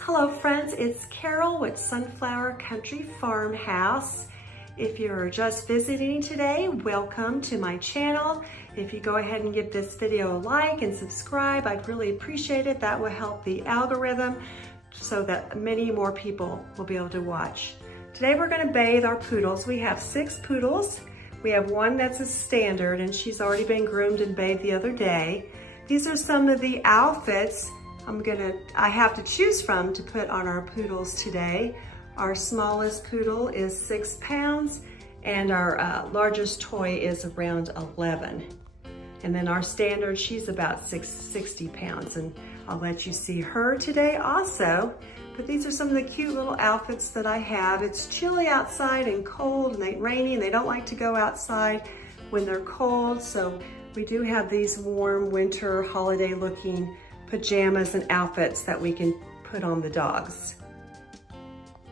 Hello friends, it's Carol with Sunflower Country Farmhouse. If you're just visiting today, welcome to my channel. If you go ahead and give this video a like and subscribe, I'd really appreciate it. That will help the algorithm so that many more people will be able to watch. Today we're going to bathe our poodles. We have 6 poodles. We have one that's a standard and she's already been groomed and bathed the other day. These are some of the outfits I have to choose from to put on our poodles today. Our smallest poodle is 6 pounds and our largest toy is around 11. And then our standard, she's about 60 pounds, and I'll let you see her today also. But these are some of the cute little outfits that I have. It's chilly outside and cold and rainy, and they don't like to go outside when they're cold. So we do have these warm winter holiday looking pajamas and outfits that we can put on the dogs.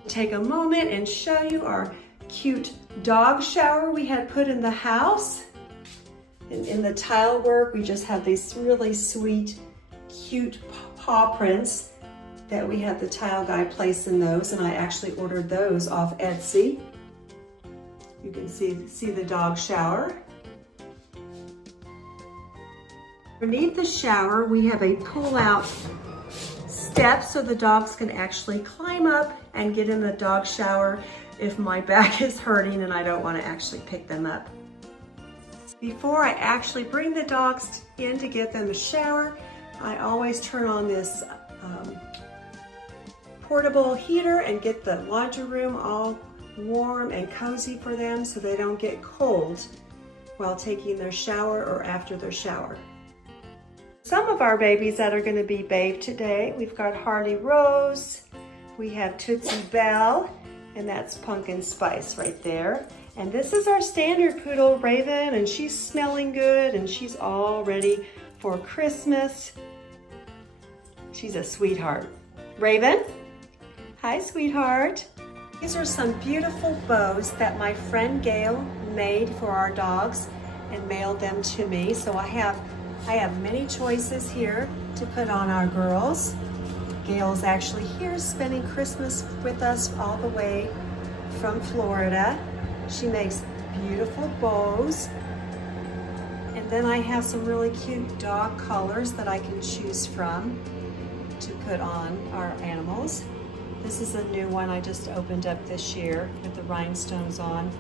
Take a moment and show you our cute dog shower we had put in the house. In the tile work, we just have these really sweet, cute paw prints that we had the tile guy place in those, and I actually ordered those off Etsy. You can see the dog shower. Underneath the shower, we have a pull-out step so the dogs can actually climb up and get in the dog shower if my back is hurting and I don't want to actually pick them up. Before I actually bring the dogs in to get them a shower, I always turn on this portable heater and get the laundry room all warm and cozy for them so they don't get cold while taking their shower or after their shower. Some of our babies that are going to be bathed today, we've got Hardy Rose, we have Tootsie Belle, and that's Pumpkin Spice right there. And this is our standard poodle, Raven, and she's smelling good and she's all ready for Christmas. She's a sweetheart. Raven? Hi, sweetheart. These are some beautiful bows that my friend Gail made for our dogs and mailed them to me. So I have many choices here to put on our girls. Gail's actually here spending Christmas with us all the way from Florida. She makes beautiful bows. And then I have some really cute dog collars that I can choose from to put on our animals. This is a new one I just opened up this year with the rhinestones on.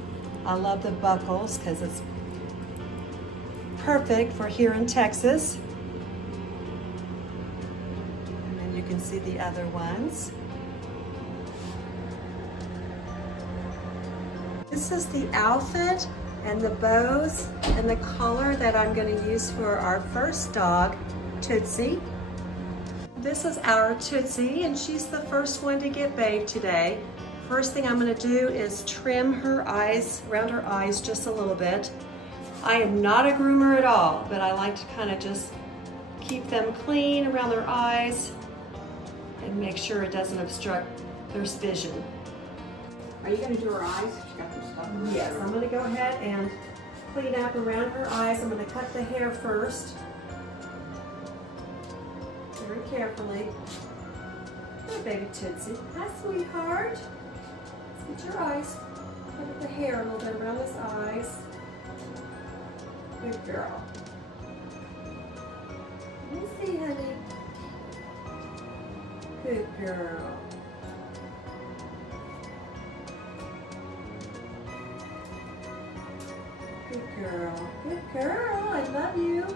I love the buckles because it's perfect for here in Texas. And then you can see the other ones. This is the outfit and the bows and the collar that I'm going to use for our first dog, Tootsie. This is our Tootsie, and she's the first one to get bathed today. First thing I'm going to do is trim her eyes, around her eyes just a little bit. I am not a groomer at all, but I like to kind of just keep them clean around their eyes and make sure it doesn't obstruct their vision. Are you going to do her eyes? She got some stuff. Yes, I'm going to go ahead and clean up around her eyes. I'm going to cut the hair first. Very carefully. Hi, baby Tootsie. Hi, sweetheart. Let's get your eyes. Look at the hair a little bit around his eyes. Good girl. Let me see, honey. Good girl. Good girl. Good girl. I love you.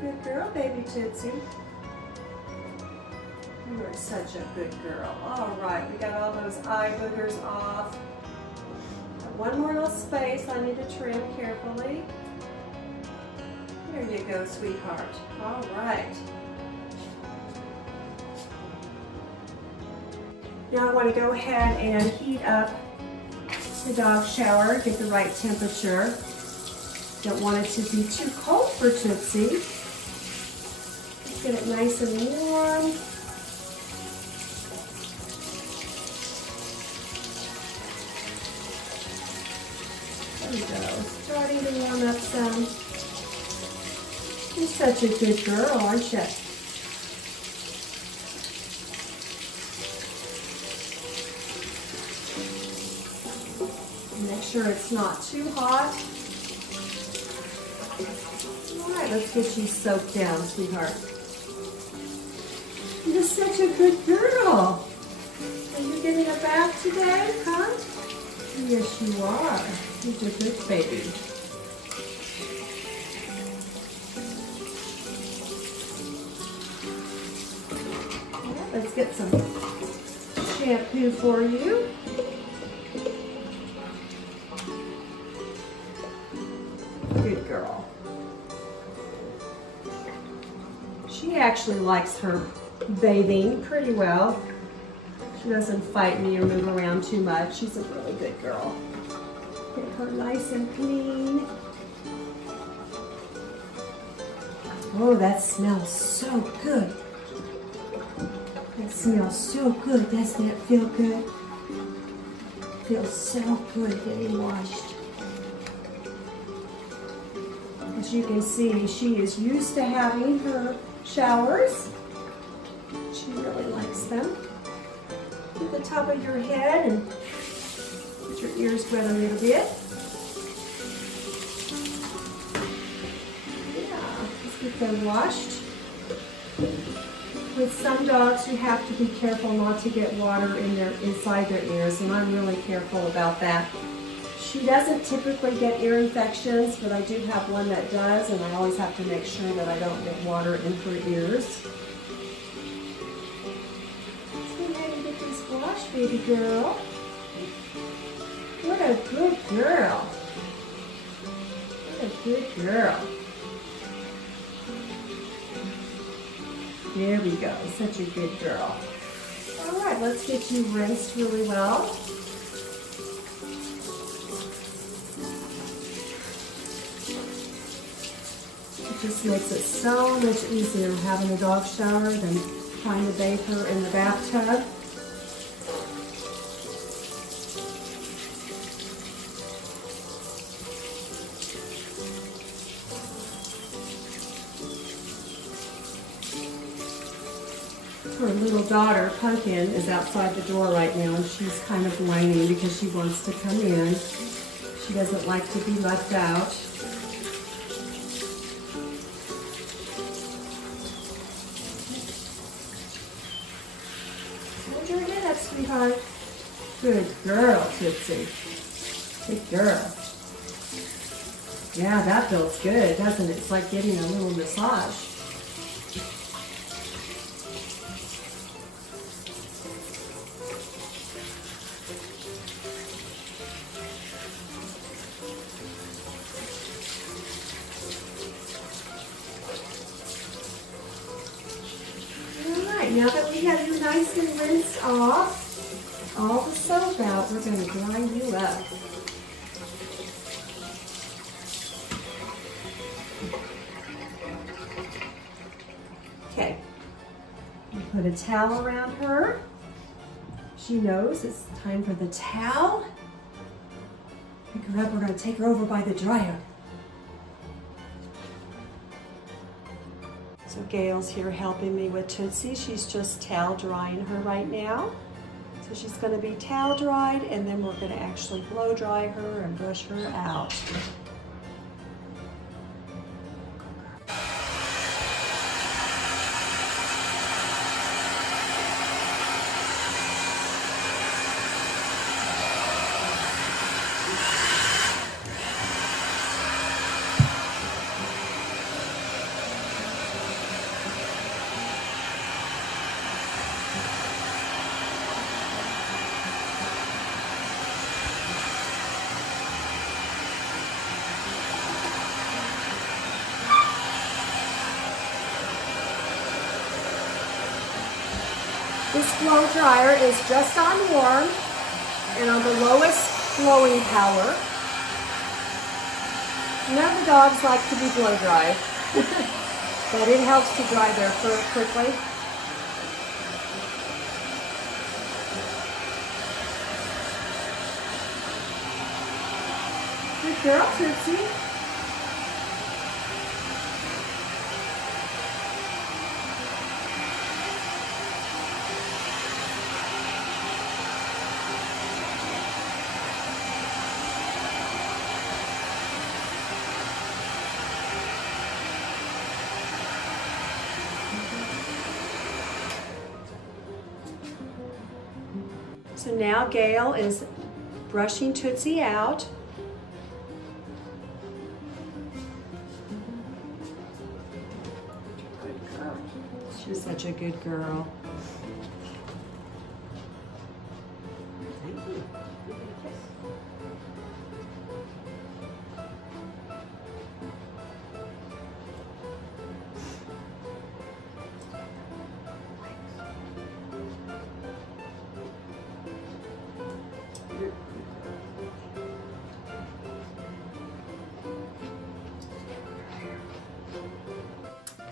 Good girl, baby Tootsie. You are such a good girl. All right, we got all those eye boogers off. Got one more little space I need to trim carefully. There you go, sweetheart. All right. Now I want to go ahead and heat up the dog shower, get the right temperature. Don't want it to be too cold for Tootsie. Let's get it nice and warm. There we go. Starting to warm up some. You're such a good girl, aren't you? sure it's not too hot. All right, let's get you soaked down, sweetheart. You're such a good girl. Are you getting a bath today, huh? Yes, you are. You're a good baby. All right, let's get some shampoo for you. Good girl. She actually likes her bathing pretty well. She doesn't fight me or move around too much. She's a really good girl. Get her nice and clean. Oh, that smells so good. That smells so good. Doesn't it feel good? Feels so good getting washed. As you can see, she is used to having her showers. She really likes them. Get the top of your head and get your ears wet a little bit. Yeah, let's get them washed. With some dogs, you have to be careful not to get water inside their ears, and I'm really careful about that. She doesn't typically get ear infections, but I do have one that does, and I always have to make sure that I don't get water in her ears. Let's go ahead and get these washed, baby girl. What a good girl. What a good girl. There we go, such a good girl. All right, let's get you rinsed really well. It just makes it so much easier having a dog shower than trying to bathe her in the bathtub. Her little daughter, Pumpkin, is outside the door right now, and she's kind of whining because she wants to come in. She doesn't like to be left out. Hold your head up, sweetheart. Good girl, Tootsie. Good girl. Yeah, that feels good, doesn't it? It's like getting a little massage. Now that we have you nice and rinsed off, all the soap out, we're going to grind you up. Okay. Put a towel around her. She knows it's time for the towel. Pick her up. We're going to take her over by the dryer. So Gail's here helping me with Tootsie. She's just towel drying her right now. So she's going to be towel dried, and then we're going to actually blow dry her and brush her out. This blow dryer is just on warm and on the lowest blowing power. None of the dogs like to be blow dried, but it helps to dry their fur quickly. Good girl, Tootsie. So now Gail is brushing Tootsie out. Good girl. She's such a good girl. Thank you. Give it a kiss.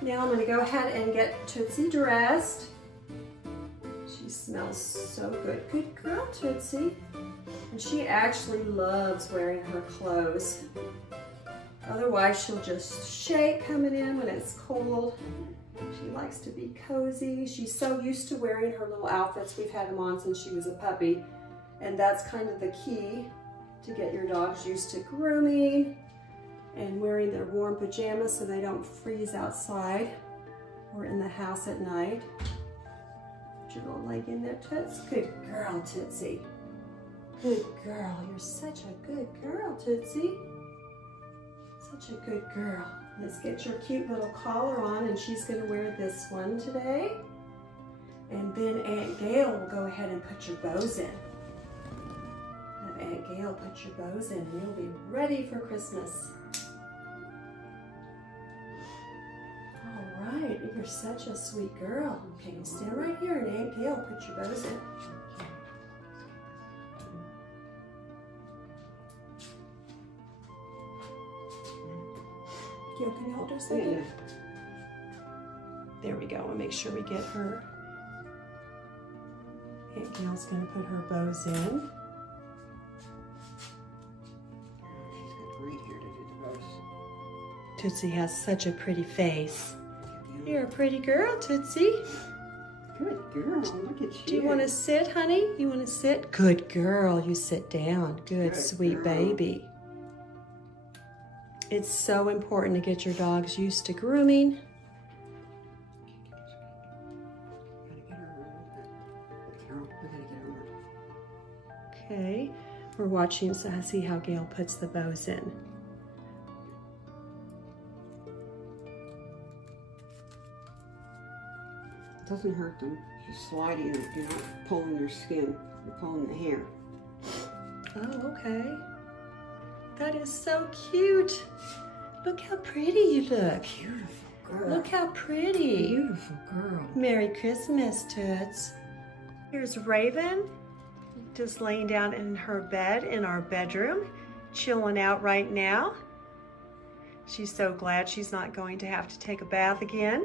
Now I'm going to go ahead and get Tootsie dressed. She smells so good. Good girl, Tootsie. And she actually loves wearing her clothes. Otherwise, she'll just shake coming in when it's cold. She likes to be cozy. She's so used to wearing her little outfits. We've had them on since she was a puppy. And that's kind of the key to get your dogs used to grooming and wearing their warm pajamas so they don't freeze outside or in the house at night. Put your little leg in there, Toots. Good girl, Tootsie. Good girl. You're such a good girl, Tootsie. Such a good girl. Let's get your cute little collar on, and she's going to wear this one today. And then Aunt Gail will go ahead and put your bows in. Have Aunt Gail put your bows in, and you'll be ready for Christmas. All right, you're such a sweet girl. Okay, stand right here, and Aunt Gail put your bows in. Gail, can you hold her a second? Yeah. There we go. I'll make sure we get her. Aunt Gail's going to put her bows in. She's got great hair to do the bows. Tootsie has such a pretty face. You're a pretty girl, Tootsie. Good girl. Look at you. Do you want to sit, honey? You want to sit? Good girl. You sit down. Good, sweet girl. baby. It's so important to get your dogs used to grooming. Okay, we're watching so I see how Gail puts the bows in. It doesn't hurt them. Just sliding it. You're not pulling their skin. You're pulling the hair. Oh, okay. That is so cute. Look how pretty you look. Beautiful girl. Look how pretty. Beautiful girl. Merry Christmas, Toots. Here's Raven, just laying down in her bed in our bedroom, chilling out right now. She's so glad she's not going to have to take a bath again.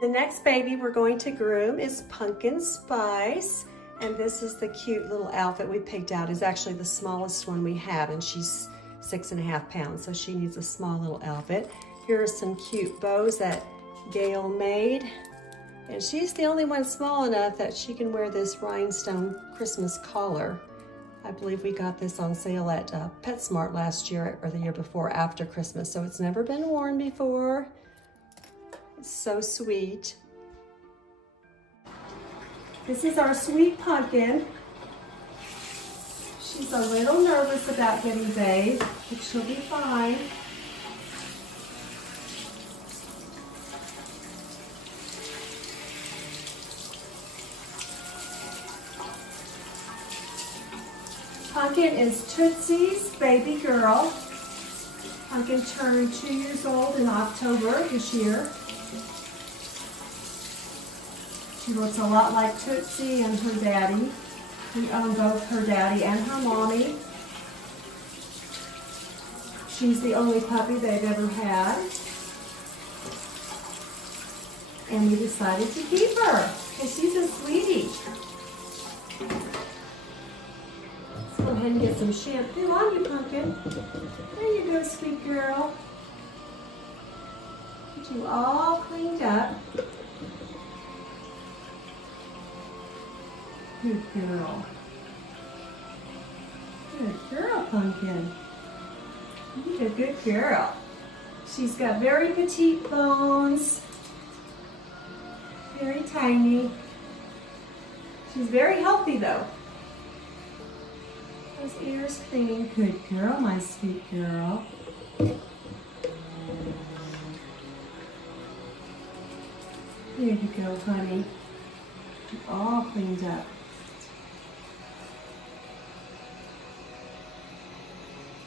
The next baby we're going to groom is Pumpkin Spice. And this is the cute little outfit we picked out. It's actually the smallest one we have, and she's 6.5 pounds, so she needs a small little outfit. Here are some cute bows that Gail made. And she's the only one small enough that she can wear this rhinestone Christmas collar. I believe we got this on sale at PetSmart last year or the year before after Christmas, so it's never been worn before. It's so sweet. This is our sweet pumpkin. She's a little nervous about getting bathed, but she'll be fine. Pumpkin is Tootsie's baby girl. Pumpkin turned 2 years old in October this year. She looks a lot like Tootsie and her daddy. We own both her daddy and her mommy. She's the only puppy they've ever had. And we decided to keep her because she's a sweetie. Let's go ahead and get some shampoo on you, Pumpkin. There you go, sweet girl. Get you all cleaned up. Good girl. Good girl, Pumpkin. You're a good girl. She's got very petite bones. Very tiny. She's very healthy though. Those ears clean. Good girl, my sweet girl. There you go, honey. All cleaned up.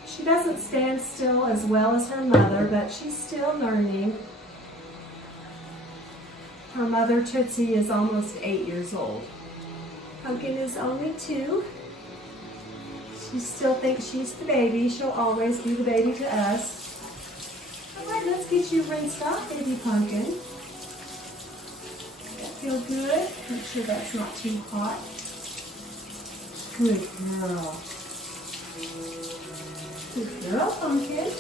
She doesn't stand still as well as her mother, but she's still learning. Her mother, Tootsie, is almost 8 years old. Pumpkin is only 2. She still thinks she's the baby. She'll always be the baby to us. All right, let's get you rinsed off, baby Pumpkin. That feel good? Make sure that's not too hot. Good girl. Good girl, Pumpkin.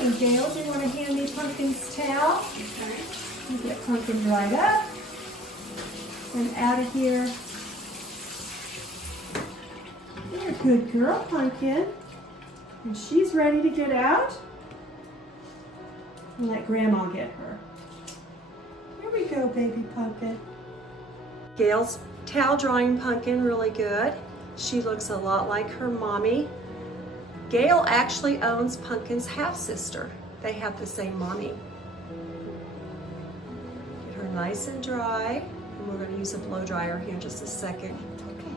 And Gail, do you want to hand me Pumpkin's towel? Okay. You get Pumpkin dried up and out of here. You're a good girl, Pumpkin. And she's ready to get out. And let Grandma get her. Here we go, baby Pumpkin. Gail's towel drying Pumpkin really good. She looks a lot like her mommy. Gail actually owns Pumpkin's half-sister. They have the same mommy. Get her nice and dry. And we're going to use a blow dryer here in just a second. Okay.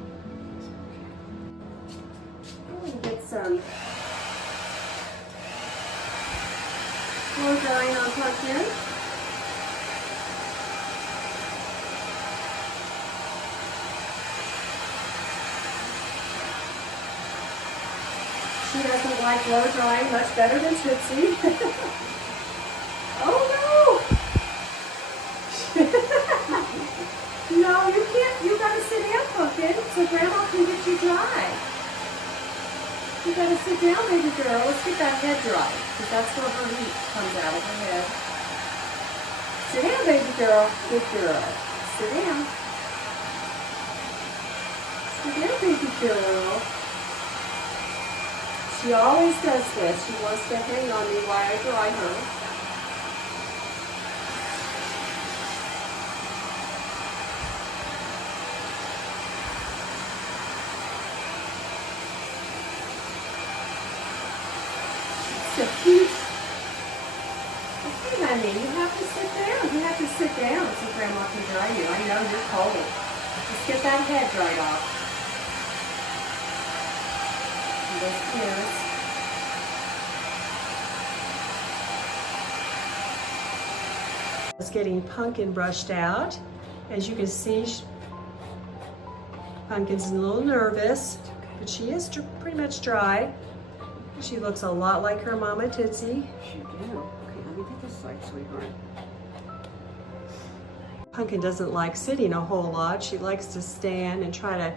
I'm going to get some blow drying on Pumpkin. She doesn't like blow drying much better than Tootsie. Oh no! No, you can't. You gotta sit down, Pumpkin, so Grandma can get you dry. You gotta sit down, baby girl. Let's get that head dry, because that's where her heat comes out of her head. Sit down, baby girl. Good girl. Sit down. Sit down, baby girl. She always does this. She wants to hang on me while I dry her. So cute. Okay, honey, you have to sit down. You have to sit down so Grandma can dry you. I know you're cold. Just get that head dried off. Those ears. It's getting Pumpkin brushed out. As you can see, Pumpkin's a little nervous, but she is pretty much dry. She looks a lot like her mama Tootsie. She do. Okay, let me get this side, sweetheart. Pumpkin doesn't like sitting a whole lot. She likes to stand and try to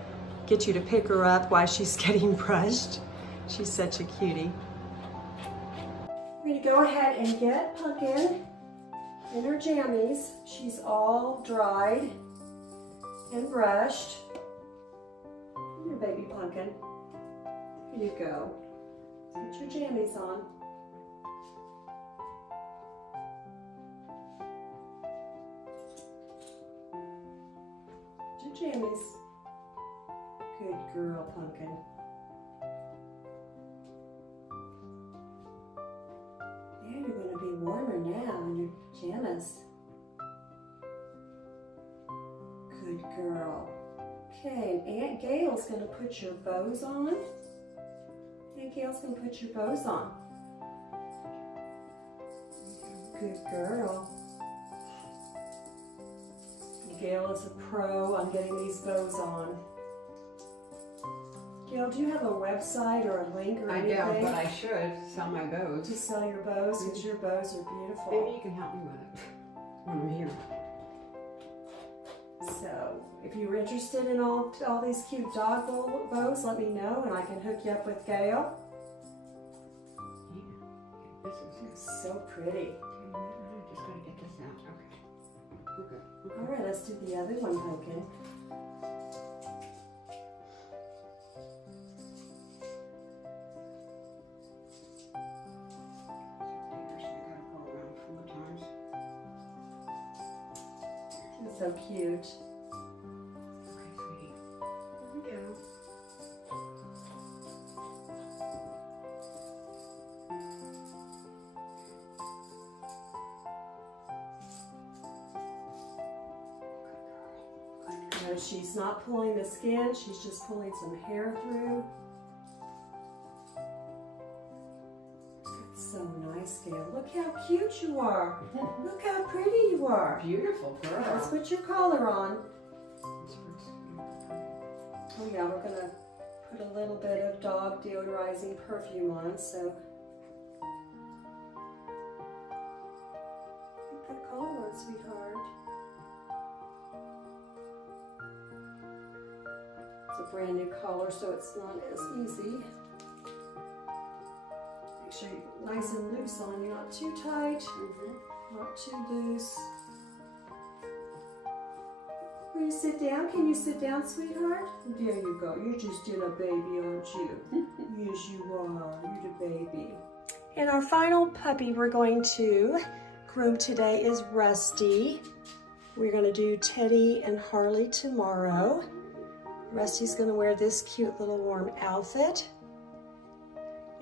get you to pick her up while she's getting brushed. She's such a cutie. We're going to go ahead and get Pumpkin in her jammies. She's all dried and brushed. Here, baby Pumpkin. Here you go. Get your jammies on. Get your jammies. Good girl, Pumpkin. Yeah, you're going to be warmer now in your pajamas. Good girl. Okay, Aunt Gail's going to put your bows on. Aunt Gail's going to put your bows on. Good girl. Gail is a pro on getting these bows on. Gail, do you have a website or a link or anything? I don't, but I should sell my bows. To sell your bows, because your bows are beautiful. Maybe you can help me with it when I'm here. So if you're interested in all these cute dog bows, let me know and I can hook you up with Gail. Yeah. This is So pretty. I'm just gonna get this out. Okay. We're good. All right, let's do the other one, Pumpkin. So cute. Okay, sweetie. Here we go. No, she's not pulling the skin, she's just pulling some hair through. That's so nice, Gail. Look how cute you are. Look how pretty you are. Beautiful girl. Let's put your collar on. Oh yeah, we're gonna put a little bit of dog deodorizing perfume on, so. Put that collar on, sweetheart. It's a brand new collar, so it's not as easy. Make sure you're nice and loose on you, not too tight, not too loose. Will you sit down? Can you sit down, sweetheart? There you go. You're just still a baby, aren't you? Yes, you are. You're the baby. And our final puppy we're going to groom today is Rusty. We're going to do Teddy and Harley tomorrow. Rusty's going to wear this cute little warm outfit.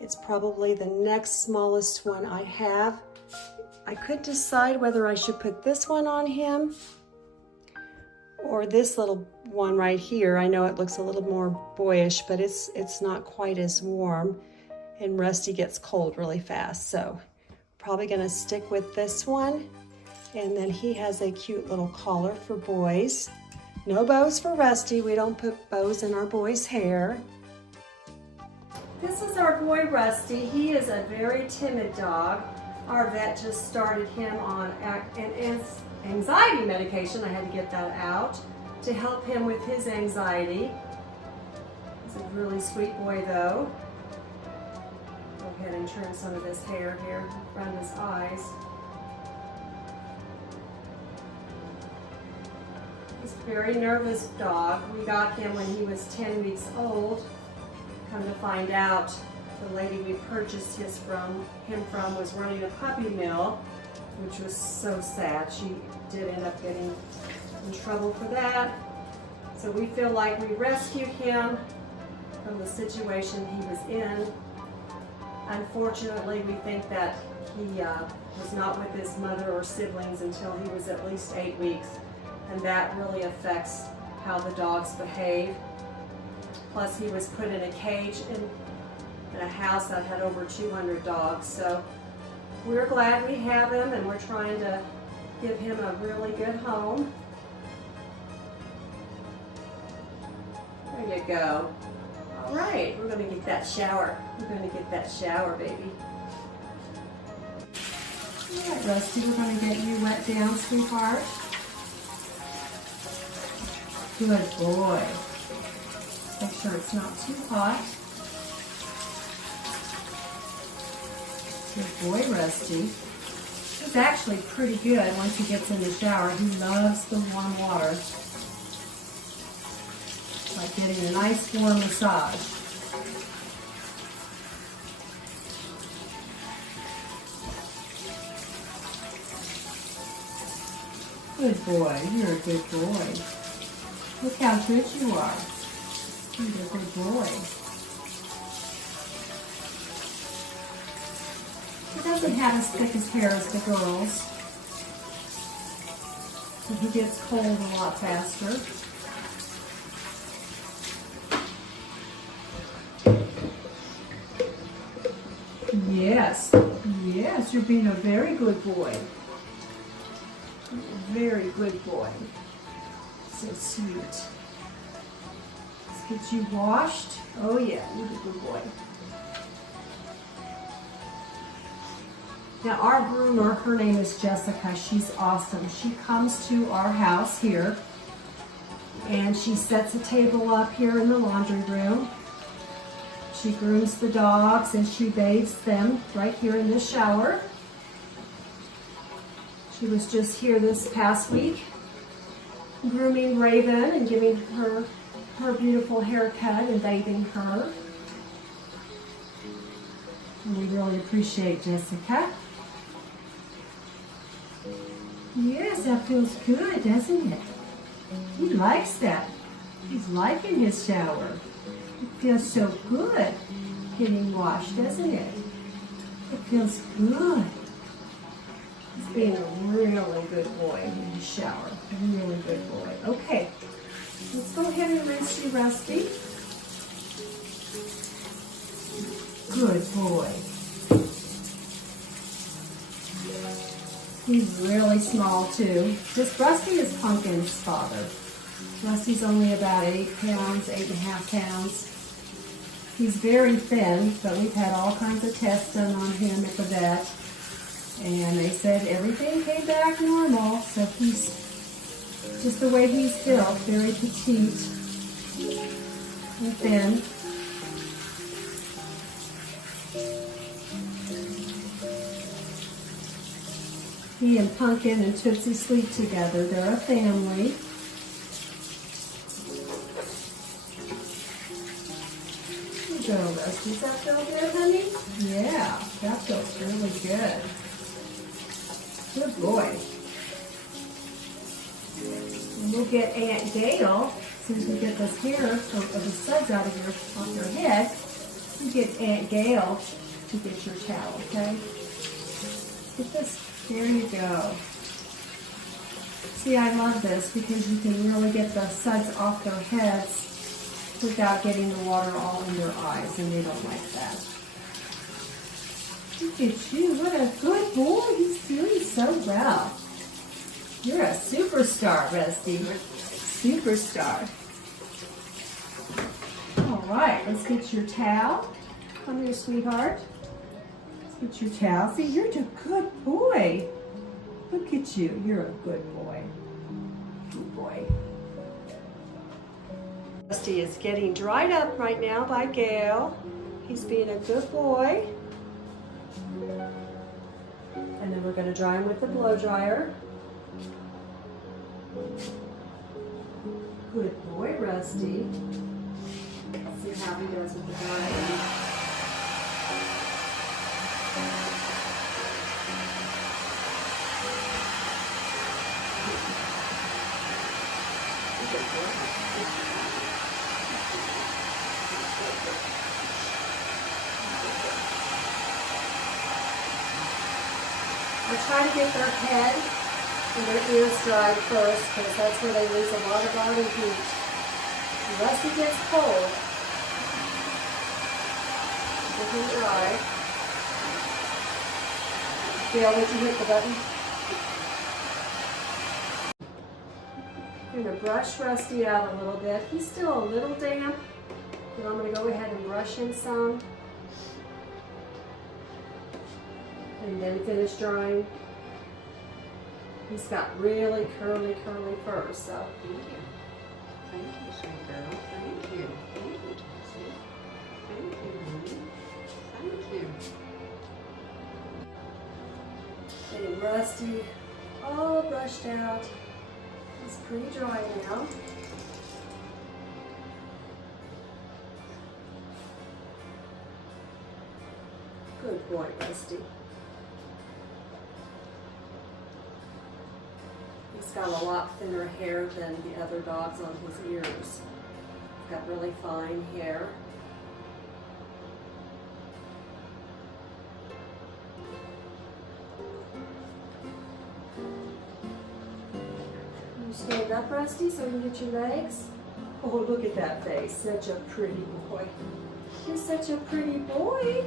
It's probably the next smallest one I have. I could decide whether I should put this one on him or this little one right here. I know it looks a little more boyish, but it's not quite as warm, and Rusty gets cold really fast. So probably gonna stick with this one. And then he has a cute little collar for boys. No bows for Rusty. We don't put bows in our boys' hair. This is our boy Rusty. He is a very timid dog. Our vet just started him on an anxiety medication. I had to get that out to help him with his anxiety. He's a really sweet boy though. Go ahead and trim some of this hair here around his eyes. He's a very nervous dog. We got him when he was 10 weeks old. Come to find out, the lady we purchased him from was running a puppy mill, which was so sad. She did end up getting in trouble for that. So we feel like we rescued him from the situation he was in. Unfortunately, we think that he was not with his mother or siblings until he was at least 8 weeks, and that really affects how the dogs behave. Plus, he was put in a cage in a house that had over 200 dogs. So we're glad we have him, and we're trying to give him a really good home. There you go. All right, we're going to get that shower. We're going to get that shower, baby. All right, Rusty, we're going to get you wet down, sweetheart. Good boy. Make sure it's not too hot. Good boy, Rusty. He's actually pretty good once he gets in the shower. He loves the warm water. It's like getting a nice warm massage. Good boy. You're a good boy. Look how good you are. You're a good boy. He doesn't have as thick as hair as the girls. So he gets cold a lot faster. Yes, yes, you're being a very good boy. A very good boy. So sweet. Let's get you washed. Oh yeah, you're a good boy. Now our groomer, her name is Jessica. She's awesome. She comes to our house here And she sets a table up here in the laundry room. She grooms the dogs and she bathes them right here in this shower. She was just here this past week grooming Raven and giving her her beautiful haircut and bathing her. And we really appreciate Jessica. Yes, that feels good, doesn't it? He likes that. He's liking his shower. It feels so good getting washed, doesn't it? It feels good. He's being a really good boy in the shower. A really good boy. Okay, let's go ahead and rinse you, Rusty. Good boy. He's really small too. This Rusty is Pumpkin's father. Rusty's only about 8 pounds, 8.5 pounds. He's very thin, but we've had all kinds of tests done on him at the vet. And they said everything came back normal, so he's just the way he's built, very petite and thin. He and Pumpkin and Tootsie sleep together. They're a family. There you go, Rusty. Does that feel good, honey? Yeah, that feels really good. Good boy. And we'll get Aunt Gail, as soon as we get this hair or the suds off your head, we'll get Aunt Gail to get your towel, okay? Get this. There you go. See, I love this because you can really get the suds off their heads without getting the water all in their eyes, and they don't like that. Look at you. What a good boy. He's doing so well. You're a superstar, Rusty. Superstar. All right, let's get your towel. Come here, sweetheart. Get your towel. See, you're a good boy. Look at you. You're a good boy. Good boy. Rusty is getting dried up right now by Gail. He's being a good boy. And then we're going to dry him with the blow dryer. Good boy, Rusty. Let's see how he does with the drying. I try to get their head and their ears dried first because that's where they lose a lot of body heat. Unless it gets cold, get them dry. Gail, would you hit the button? I'm going to brush Rusty out a little bit. He's still a little damp, but I'm going to go ahead and brush him some. And then finish drying. He's got really curly fur, so. Thank you. Thank you, sweet girl. Thank you. Thank you, Tootsie. Thank you, honey. Thank you. Getting Rusty all brushed out. He's pretty dry now. Good boy, Rusty. He's got a lot thinner hair than the other dogs on his ears. He's got really fine hair. You stand up, Rusty, so you can get your legs. Oh, look at that face. Such a pretty boy. You're such a pretty boy.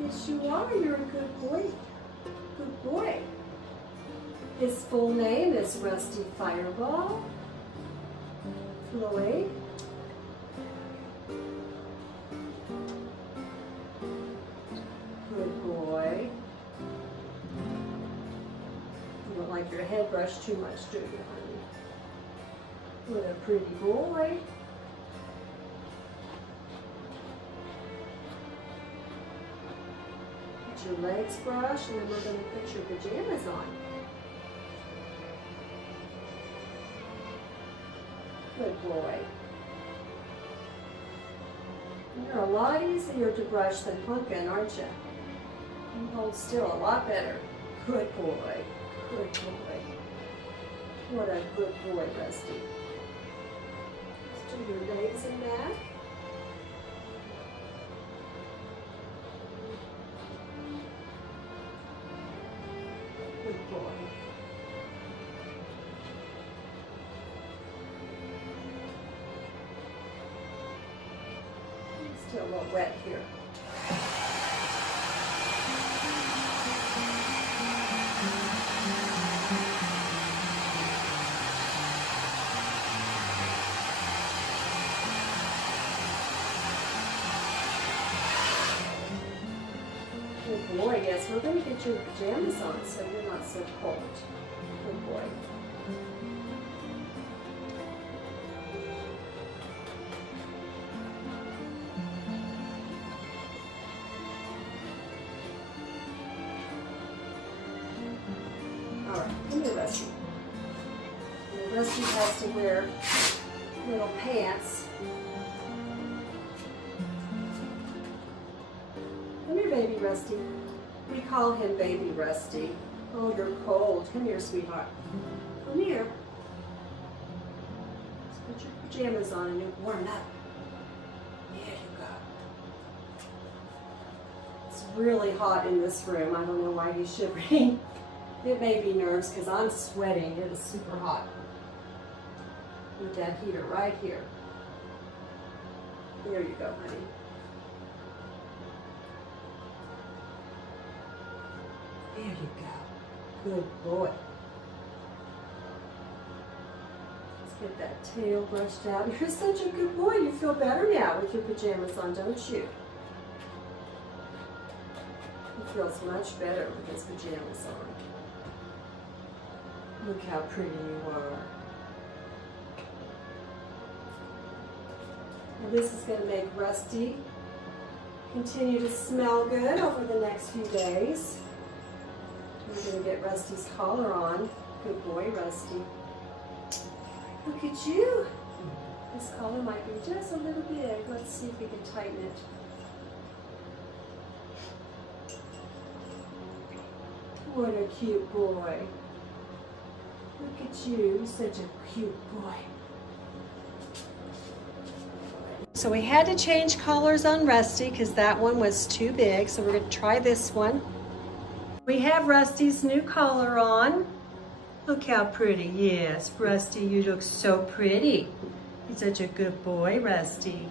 Yes, you are. You're a good boy. Good boy. His full name is Rusty Fireball Floyd. Good boy. You don't like your head brushed too much, do you, honey? What a pretty boy. Get your legs brushed, and then we're going to put your pajamas on. Good boy. You're a lot easier to brush than Pumpkin, aren't you? You hold still a lot better. Good boy. Good boy. What a good boy, Rusty. Let's do your legs and back. Good boy. Still a little wet here. Good boy, yes, we're going to get your pajamas on so you're not so cold. Good boy. All right, come here, Rusty. Now, Rusty has to wear little pants. Come here, baby Rusty. We call him Baby Rusty. Oh, you're cold. Come here, sweetheart. Come here. Let's put your pajamas on and you'll warm up. There you go. It's really hot in this room. I don't know why he's shivering. It may be nerves because I'm sweating. It is super hot. With that heater right here. There you go, honey. There you go. Good boy. Let's get that tail brushed out. You're such a good boy. You feel better now with your pajamas on, don't you? He feels much better with his pajamas on. Look how pretty you are. And this is going to make Rusty continue to smell good over the next few days. We're going to get Rusty's collar on. Good boy, Rusty. Look at you. This collar might be just a little big. Let's see if we can tighten it. What a cute boy. Look at you. You're such a cute boy. So we had to change collars on Rusty because that one was too big. So we're going to try this one. We have Rusty's new collar on. Look how pretty. Yes, Rusty, you look so pretty. You're such a good boy, Rusty.